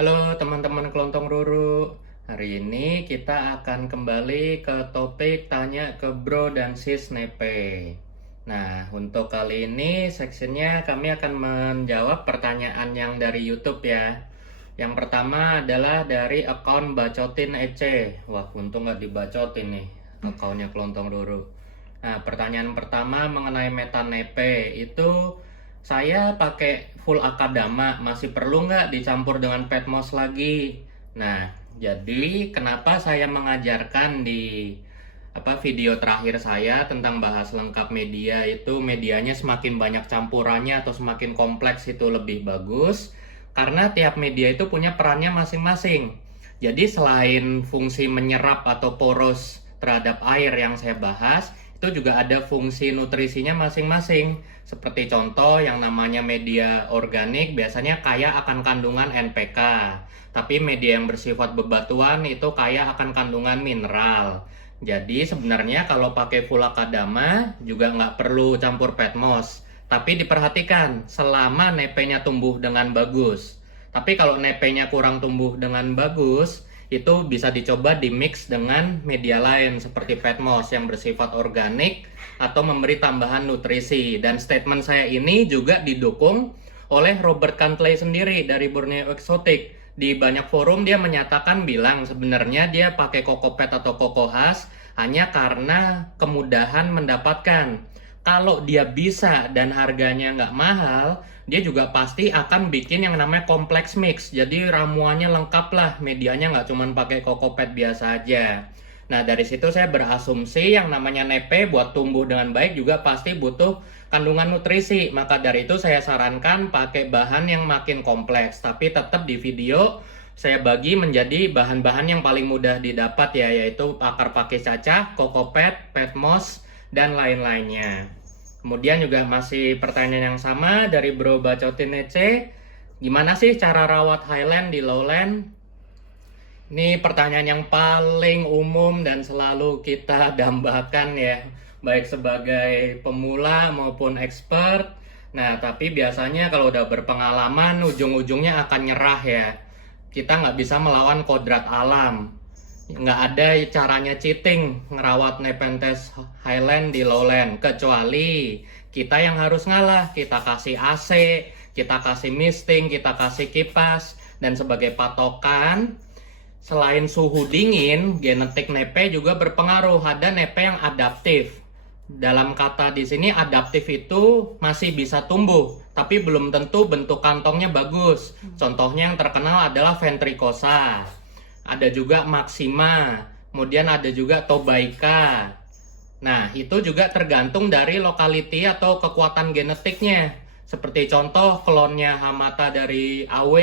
Halo teman-teman kelontong Ruru. Hari ini kita akan kembali ke topik tanya ke bro dan sis Nepe. Nah, untuk kali ini seksinya kami akan menjawab pertanyaan yang dari YouTube ya. Yang pertama adalah dari akun Bacotin Ece. Wah, untung nggak dibacotin nih akunnya kelontong Ruru. Nah, pertanyaan pertama mengenai meta Nepe itu saya pakai full akadama, masih perlu nggak dicampur dengan petmos lagi? Nah, jadi kenapa saya mengajarkan di video terakhir saya tentang bahas lengkap media itu medianya semakin banyak campurannya atau semakin kompleks itu lebih bagus karena tiap media itu punya perannya masing-masing. Jadi selain fungsi menyerap atau poros terhadap air yang saya bahas, itu juga ada fungsi nutrisinya masing-masing. Seperti contoh yang namanya media organik biasanya kaya akan kandungan NPK. Tapi media yang bersifat bebatuan itu kaya akan kandungan mineral. Jadi sebenarnya kalau pakai full akadama juga nggak perlu campur petmos. Tapi diperhatikan selama nepenya tumbuh dengan bagus. Tapi kalau nepenya kurang tumbuh dengan bagus, itu bisa dicoba di mix dengan media lain seperti petmos yang bersifat organik atau memberi tambahan nutrisi. Dan statement saya ini juga didukung oleh Robert Cantley sendiri dari Borneo Exotic. Di banyak forum dia menyatakan bilang sebenarnya dia pakai kokopet atau kokohas hanya karena kemudahan mendapatkan. Kalau dia bisa dan harganya nggak mahal, dia juga pasti akan bikin yang namanya kompleks mix. Jadi ramuannya lengkap lah, medianya nggak cuma pakai kokopet biasa aja. Nah, dari situ saya berasumsi yang namanya nepe buat tumbuh dengan baik juga pasti butuh kandungan nutrisi. Maka dari itu saya sarankan pakai bahan yang makin kompleks. Tapi tetap di video saya bagi menjadi bahan-bahan yang paling mudah didapat ya, yaitu akar pakai cacah, kokopet, petmos, dan lain-lainnya. Kemudian juga masih pertanyaan yang sama dari Bro Bacotin Ece. Gimana sih cara rawat highland di lowland? Ini pertanyaan yang paling umum dan selalu kita dambakan ya, baik sebagai pemula maupun expert. Nah, tapi biasanya kalau udah berpengalaman, ujung-ujungnya akan nyerah ya. Kita nggak bisa melawan kodrat alam. Nggak ada caranya cheating ngerawat Nepenthes Highland di lowland, kecuali kita yang harus ngalah. Kita kasih AC, kita kasih misting, kita kasih kipas, dan sebagai patokan, selain suhu dingin, genetik nepe juga berpengaruh. Ada nepe yang adaptif. Dalam kata di sini adaptif itu masih bisa tumbuh, tapi belum tentu bentuk kantongnya bagus. Contohnya yang terkenal adalah ventricosa. Ada juga Maxima, kemudian ada juga Tobaika. Nah, itu juga tergantung dari lokality atau kekuatan genetiknya. Seperti contoh klonnya Hamata dari AW,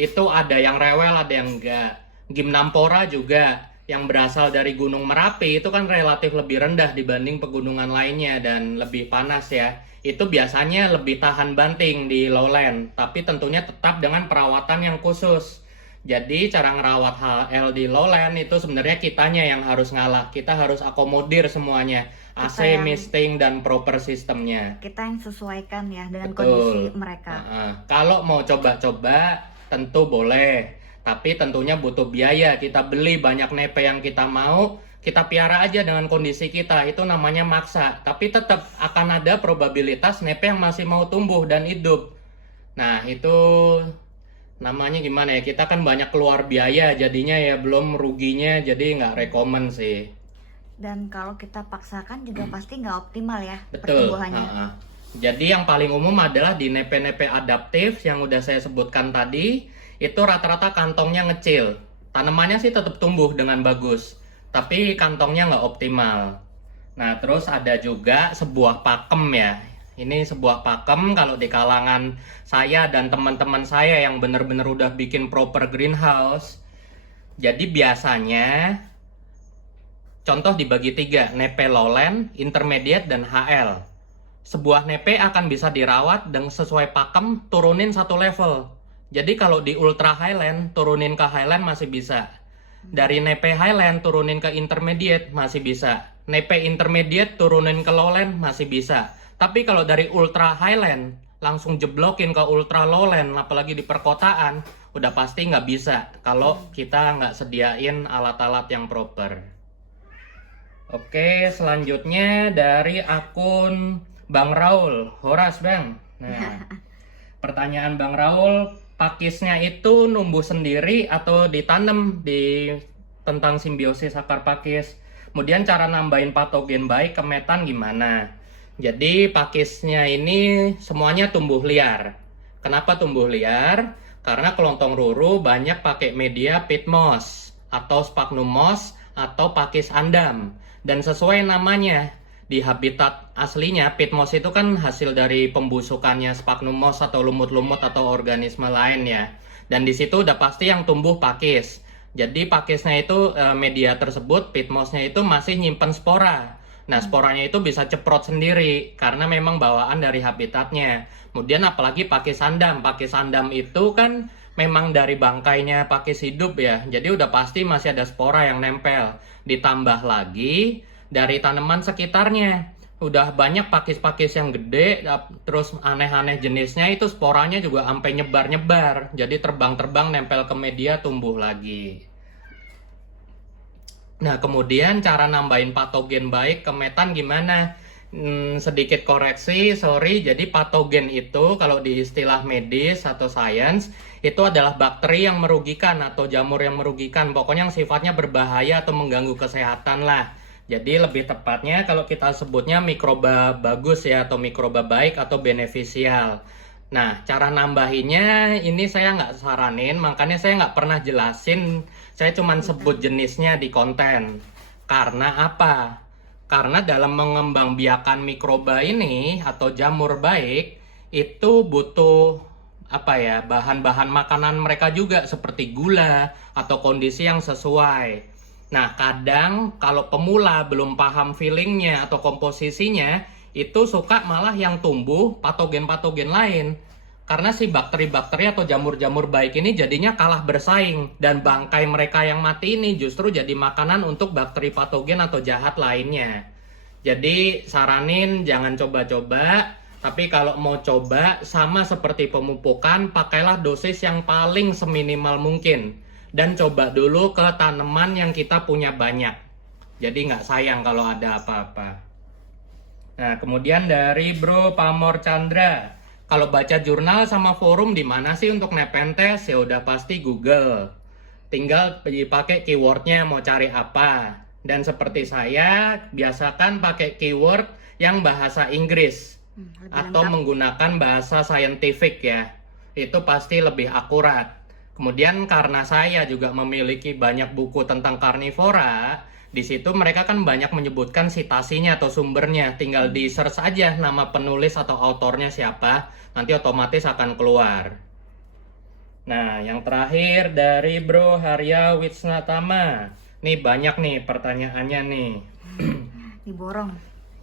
itu ada yang rewel, ada yang enggak. Gymnampora juga yang berasal dari Gunung Merapi itu kan relatif lebih rendah dibanding pegunungan lainnya dan lebih panas ya. Itu biasanya lebih tahan banting di lowland, tapi tentunya tetap dengan perawatan yang khusus. Jadi cara ngerawat HL di lowland itu sebenarnya kitanya yang harus ngalah. Kita harus akomodir semuanya. AC, misting, dan proper sistemnya. Kita yang sesuaikan ya dengan Betul. kondisi mereka. Kalau mau coba-coba tentu boleh. Tapi tentunya butuh biaya. Kita beli banyak nepe yang kita mau, kita piara aja dengan kondisi kita. Itu namanya maksa. Tapi tetap akan ada probabilitas nepe yang masih mau tumbuh dan hidup. Nah, itu namanya gimana ya, kita kan banyak keluar biaya jadinya ya, belum ruginya, jadi nggak rekomen sih. Dan kalau kita paksakan juga pasti nggak optimal ya. Betul. Pertumbuhannya. Jadi yang paling umum adalah di nepe-nepe adaptif yang udah saya sebutkan tadi, itu rata-rata kantongnya ngecil. Tanamannya sih tetap tumbuh dengan bagus, tapi kantongnya nggak optimal. Nah, terus ada juga sebuah pakem ya. Ini sebuah pakem kalau di kalangan saya dan teman-teman saya yang benar-benar udah bikin proper greenhouse. Jadi biasanya contoh dibagi 3, nepe lowland, intermediate, dan HL. Sebuah nepe akan bisa dirawat dengan sesuai pakem turunin 1 level. Jadi kalau di ultra highland turunin ke highland masih bisa. Dari nepe highland turunin ke intermediate masih bisa. Nepe intermediate turunin ke lowland masih bisa. Tapi kalau dari ultra highland langsung jeblokin ke ultra lowland, apalagi di perkotaan, udah pasti nggak bisa kalau kita nggak sediain alat-alat yang proper. Oke, selanjutnya dari akun Bang Raul. Horas, Bang. Nah, pertanyaan Bang Raul, pakisnya itu numbuh sendiri atau ditanam tentang simbiosis akar pakis? Kemudian cara nambahin patogen baik ke metan gimana? Jadi pakisnya ini semuanya tumbuh liar. Kenapa tumbuh liar? Karena kelontong ruru banyak pakai media peat moss atau sphagnum moss atau pakis andam. Dan sesuai namanya, di habitat aslinya peat moss itu kan hasil dari pembusukannya sphagnum moss atau lumut-lumut atau organisme lain ya. Dan di situ udah pasti yang tumbuh pakis. Jadi pakisnya itu media tersebut, peat moss-nya itu masih nyimpen spora. Nah, sporanya itu bisa ceprot sendiri karena memang bawaan dari habitatnya. Kemudian apalagi pakis andam. Pakis andam itu kan memang dari bangkainya pakis hidup ya. Jadi udah pasti masih ada spora yang nempel. Ditambah lagi dari tanaman sekitarnya. Udah banyak pakis-pakis yang gede, terus aneh-aneh jenisnya itu sporanya juga sampai nyebar-nyebar. Jadi terbang-terbang nempel ke media tumbuh lagi. Nah, kemudian cara nambahin patogen baik ke metan gimana? Sedikit koreksi, sorry. Jadi patogen itu kalau di istilah medis atau sains itu adalah bakteri yang merugikan atau jamur yang merugikan. Pokoknya yang sifatnya berbahaya atau mengganggu kesehatan lah. Jadi lebih tepatnya kalau kita sebutnya mikroba bagus ya, atau mikroba baik atau beneficial. Nah, cara nambahinnya ini saya nggak saranin, makanya saya nggak pernah jelasin. Saya cuma sebut jenisnya di konten. Karena apa? Karena dalam mengembangbiakan mikroba ini atau jamur baik, itu butuh apa ya, bahan-bahan makanan mereka juga seperti gula atau kondisi yang sesuai. Nah, kadang kalau pemula belum paham feelingnya atau komposisinya, itu suka malah yang tumbuh patogen-patogen lain. Karena si bakteri-bakteri atau jamur-jamur baik ini jadinya kalah bersaing. Dan bangkai mereka yang mati ini justru jadi makanan untuk bakteri patogen atau jahat lainnya. Jadi saranin jangan coba-coba. Tapi kalau mau coba, sama seperti pemupukan, pakailah dosis yang paling seminimal mungkin. Dan coba dulu ke tanaman yang kita punya banyak. Jadi nggak sayang kalau ada apa-apa. Nah, kemudian dari Bro Pamor Chandra. Kalau baca jurnal sama forum di mana sih untuk Nepenthes? Ya udah pasti Google. Tinggal dipakai keywordnya mau cari apa. Dan seperti saya, biasakan pakai keyword yang bahasa Inggris. Atau menggunakan bahasa scientific ya. Itu pasti lebih akurat. Kemudian karena saya juga memiliki banyak buku tentang karnivora, di situ mereka kan banyak menyebutkan sitasinya atau sumbernya. Tinggal di search aja nama penulis atau autornya siapa, nanti otomatis akan keluar. Nah, yang terakhir dari Bro Harya Wisnatama. Nih banyak nih pertanyaannya nih. Diborong.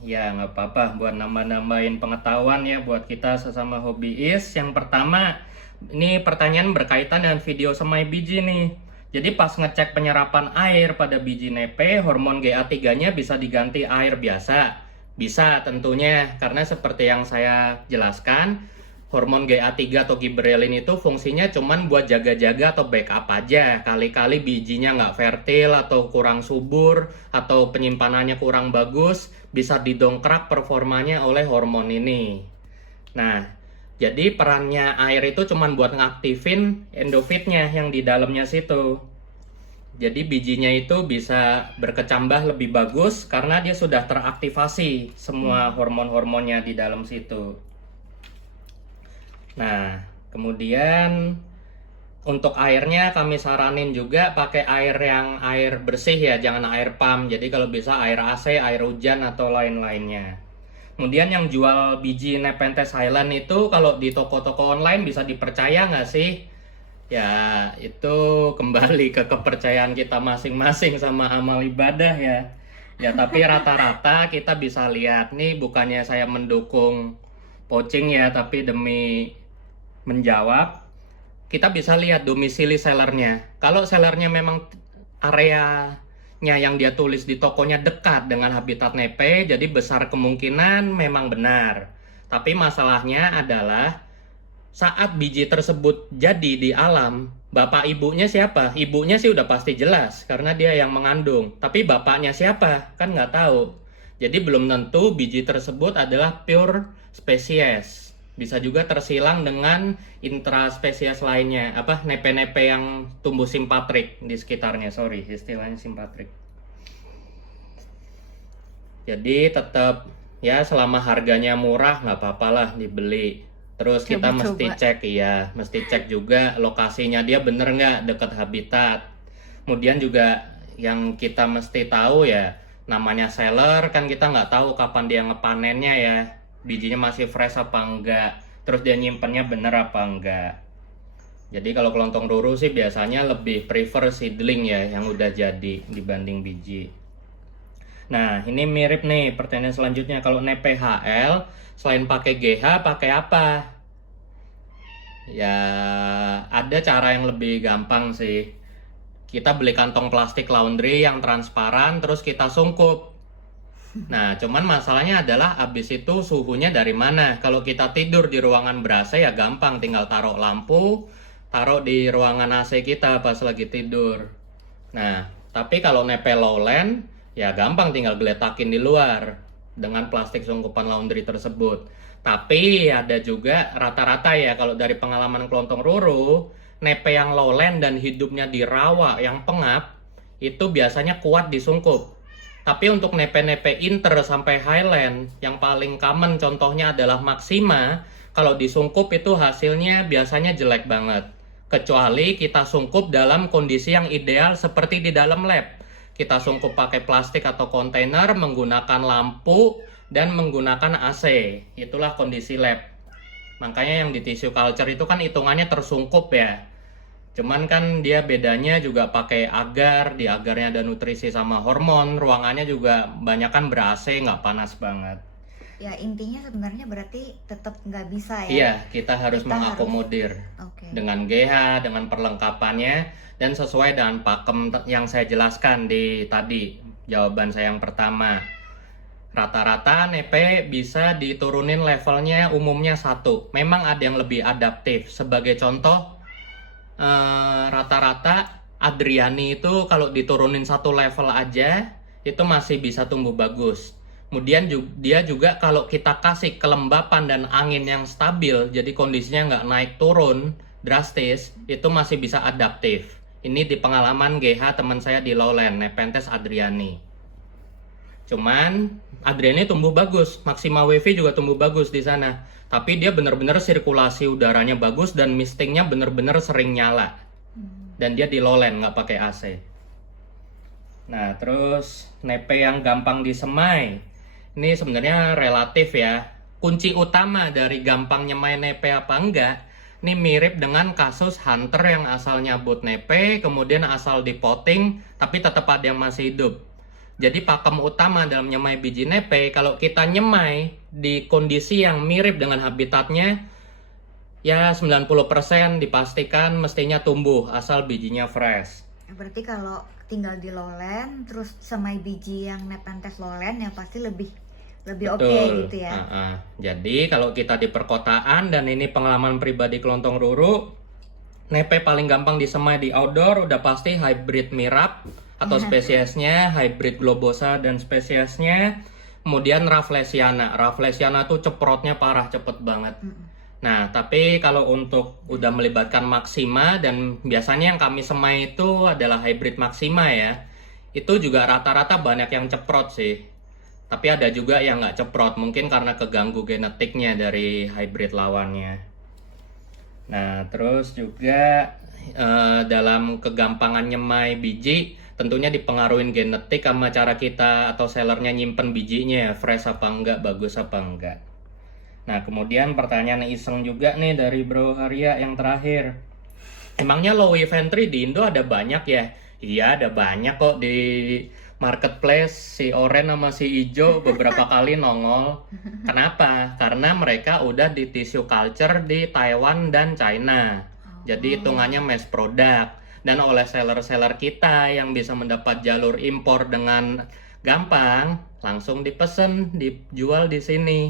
Ya nggak apa-apa buat nambah-nambahin pengetahuan ya buat kita sesama hobiis. Yang pertama, ini pertanyaan berkaitan dengan video semai biji nih. Jadi pas ngecek penyerapan air pada biji nepe, hormon GA3-nya bisa diganti air biasa? Bisa tentunya, karena seperti yang saya jelaskan, hormon GA3 atau gibberellin itu fungsinya cuman buat jaga-jaga atau backup aja. Kali-kali bijinya nggak fertil atau kurang subur atau penyimpanannya kurang bagus, bisa didongkrak performanya oleh hormon ini. Nah, jadi perannya air itu cuma buat ngaktifin endofitnya yang di dalamnya situ. Jadi bijinya itu bisa berkecambah lebih bagus karena dia sudah teraktivasi semua hormon-hormonnya di dalam situ. Nah, kemudian untuk airnya kami saranin juga pakai air bersih ya, jangan air pump. Jadi kalau bisa air AC, air hujan atau lain-lainnya. Kemudian yang jual biji Nepenthes Highland itu kalau di toko-toko online bisa dipercaya nggak sih? Ya itu kembali ke kepercayaan kita masing-masing sama amal ibadah ya. Ya tapi rata-rata kita bisa lihat nih, bukannya saya mendukung poaching ya, tapi demi menjawab, kita bisa lihat domisili sellernya. Kalau sellernya memang area yang dia tulis di tokonya dekat dengan habitat nepe, jadi besar kemungkinan memang benar. Tapi masalahnya adalah saat biji tersebut jadi di alam, bapak ibunya siapa? Ibunya sih udah pasti jelas karena dia yang mengandung. Tapi bapaknya siapa? Kan nggak tahu. Jadi belum tentu biji tersebut adalah pure spesies. Bisa juga tersilang dengan intraspesies lainnya, apa nepe-nepe yang tumbuh simpatrik di sekitarnya. Sorry, istilahnya simpatrik. Jadi tetap ya selama harganya murah nggak apa-apa lah dibeli. Terus kita mesti Coba-coba. cek ya, mesti cek juga lokasinya dia bener nggak dekat habitat. Kemudian juga yang kita mesti tahu ya namanya seller kan kita nggak tahu kapan dia ngepanennya ya, bijinya masih fresh apa enggak, terus dia nyimpennya bener apa enggak. Jadi kalau kelontong ruru sih biasanya lebih prefer seedling ya yang udah jadi dibanding biji. Nah, ini mirip nih pertanyaan selanjutnya. Kalau NPHL, selain pakai GH, pakai apa? Ya, ada cara yang lebih gampang sih. Kita beli kantong plastik laundry yang transparan, terus kita sungkup. Nah, cuman masalahnya adalah abis itu suhunya dari mana? Kalau kita tidur di ruangan ber-AC ya gampang, tinggal taruh lampu, taruh di ruangan AC kita pas lagi tidur. Nah, tapi kalau nepe lowland, ya gampang tinggal geletakin di luar dengan plastik sungkupan laundry tersebut. Tapi ada juga rata-rata ya kalau dari pengalaman kelontong ruru, nepe yang lowland dan hidupnya di rawa yang pengap, itu biasanya kuat disungkup. Tapi untuk nepe-nepe inter sampai highland, yang paling common contohnya adalah Maxima, kalau disungkup itu hasilnya biasanya jelek banget. Kecuali kita sungkup dalam kondisi yang ideal seperti di dalam lab. Kita sungkup pakai plastik atau kontainer, menggunakan lampu, dan menggunakan AC. Itulah kondisi lab. Makanya yang di tissue culture itu kan hitungannya tersungkup ya. Cuman kan dia bedanya juga pakai agar, di agarnya ada nutrisi sama hormon, ruangannya juga banyak kan ber-AC, nggak panas banget. Ya intinya sebenarnya berarti tetap nggak bisa ya. Iya, kita harus Kita mengakomodir Oke. dengan GH, dengan perlengkapannya, dan sesuai dengan pakem yang saya jelaskan di tadi, jawaban saya yang pertama. Rata-rata nepe bisa diturunin levelnya umumnya 1. Memang ada yang lebih adaptif. Sebagai contoh, rata-rata Adriani itu kalau diturunin 1 level aja, itu masih bisa tumbuh bagus. Kemudian dia juga kalau kita kasih kelembapan dan angin yang stabil, jadi kondisinya nggak naik turun drastis, itu masih bisa adaptif. Ini di pengalaman GH teman saya di lowland, Nepenthes adriani. Cuman Adriani tumbuh bagus, Maxima WV juga tumbuh bagus di sana. Tapi dia benar-benar sirkulasi udaranya bagus dan mistingnya benar-benar sering nyala. Dan dia di lowland nggak pakai AC. Nah terus nepe yang gampang disemai, ini sebenarnya relatif ya. Kunci utama dari gampang nyemai nepe apa enggak, ini mirip dengan kasus hunter yang asal nyabut nepe, kemudian asal dipotting, tapi tetap ada yang masih hidup. Jadi pakem utama dalam nyemai biji nepe, kalau kita nyemai di kondisi yang mirip dengan habitatnya, ya 90% dipastikan mestinya tumbuh asal bijinya fresh. Berarti kalau tinggal di lowland terus semai biji yang Nepenthes lowland yang pasti lebih oke gitu ya. Jadi kalau kita di perkotaan dan ini pengalaman pribadi kelontong ruru, nepe paling gampang disemai di outdoor udah pasti hybrid mirap atau spesiesnya hybrid globosa dan spesiesnya, kemudian Rafflesiana. Rafflesiana tuh ceprotnya parah, cepet banget. Nah, tapi kalau untuk udah melibatkan Maxima dan biasanya yang kami semai itu adalah hybrid Maxima ya, itu juga rata-rata banyak yang ceprot sih. Tapi ada juga yang nggak ceprot, mungkin karena keganggu genetiknya dari hybrid lawannya. Nah, terus juga dalam kegampangan nyemai biji, tentunya dipengaruhi genetik sama cara kita atau sellernya nyimpen bijinya, fresh apa enggak, bagus apa enggak. Nah, kemudian pertanyaan iseng juga nih dari Bro Haria yang terakhir. Emangnya low inventory di Indo ada banyak ya? Iya, ada banyak kok di marketplace. Si orange sama si hijau beberapa kali nongol. Kenapa? Karena mereka udah di tissue culture di Taiwan dan China. Jadi hitungannya mass product. Dan oleh seller-seller kita yang bisa mendapat jalur impor dengan gampang, langsung dipesen, dijual di sini.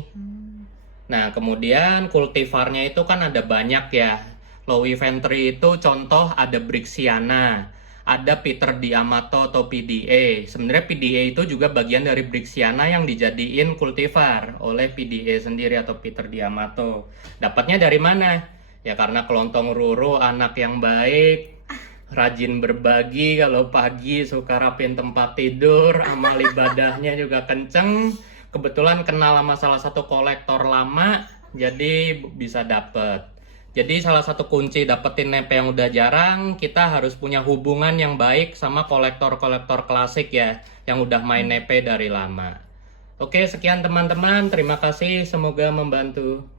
Nah, kemudian kultivarnya itu kan ada banyak ya. Low Inventory itu contoh ada Brixiana, ada Peter Diamato atau PDA. Sebenarnya PDA itu juga bagian dari Brixiana yang dijadiin kultivar oleh PDA sendiri atau Peter Diamato. Dapatnya dari mana? Ya karena kelontong Ruru anak yang baik, rajin berbagi, kalau pagi suka rapin tempat tidur, amal ibadahnya juga kenceng. Kebetulan kenal sama salah satu kolektor lama, jadi bisa dapet. Jadi salah satu kunci dapetin nepe yang udah jarang, kita harus punya hubungan yang baik sama kolektor-kolektor klasik ya, yang udah main nepe dari lama. Oke, sekian teman-teman, terima kasih, semoga membantu.